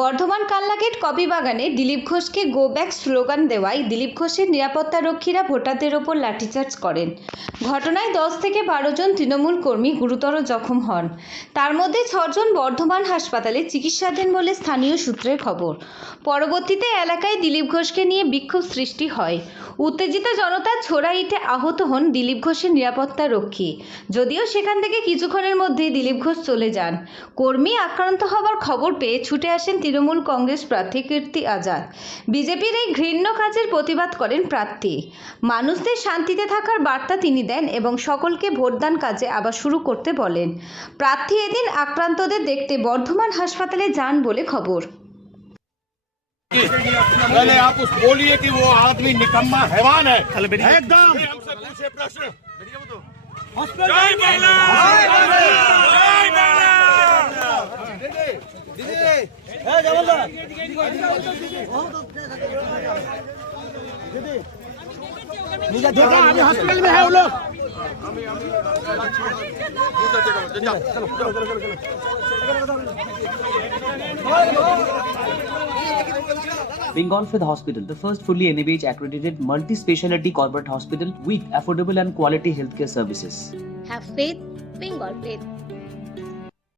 Bardhaman কাল্লাগেট copy বাগানে দিলীপ ঘোষকে go back slogan দেওয়ায় দিলীপ ঘোষের নিরাপত্তারক্ষীরা ভোটারদের ওপর লাঠিচার্জ করেন। ঘটনায় দশ থেকে বারো জন তৃণমূল কর্মী গুরুতর জখম হন। তার মধ্যে ছজন বর্ধমান হাসপাতালে চিকিৎসাধীন বলে স্থানীয় সূত্রের খবর। পরবর্তীতে এলাকায় দিলীপ ঘোষকে নিয়ে বিক্ষোভ সৃষ্টি হয়। উত্তেজিত জনতা ছোড়া ইটে আহত হন দিলীপ ঘোষের নিরাপত্তা রক্ষী যদিও সেখান থেকে কিছুক্ষণের মধ্যেই দিলীপ ঘোষ চলে যান। কর্মী আক্রান্ত হবার খবর পেয়ে ছুটে আসেন তৃণমূল কংগ্রেস প্রার্থী কীর্তি আজাদ বিজেপির এই ঘৃণ্য কাজের প্রতিবাদ করেন প্রার্থী মানুষদের শান্তিতে থাকার বার্তা তিনি দেন এবং সকলকে ভোটদান কাজে আবার শুরু করতে বলেন প্রার্থী এদিন আক্রান্তদের দেখতে বর্ধমান হাসপাতালে যান বলে খবর पहले आप उस बोलिए कि वो आदमी निकम्मा हैवान है एकदम हमसे पूछे प्रश्न আমি হসপিটাল মে হ্যাঁ Hospital, the first fully NABH accredited multi speciality corporate hospital with affordable and quality healthcare services. Have faith, Bengal faith.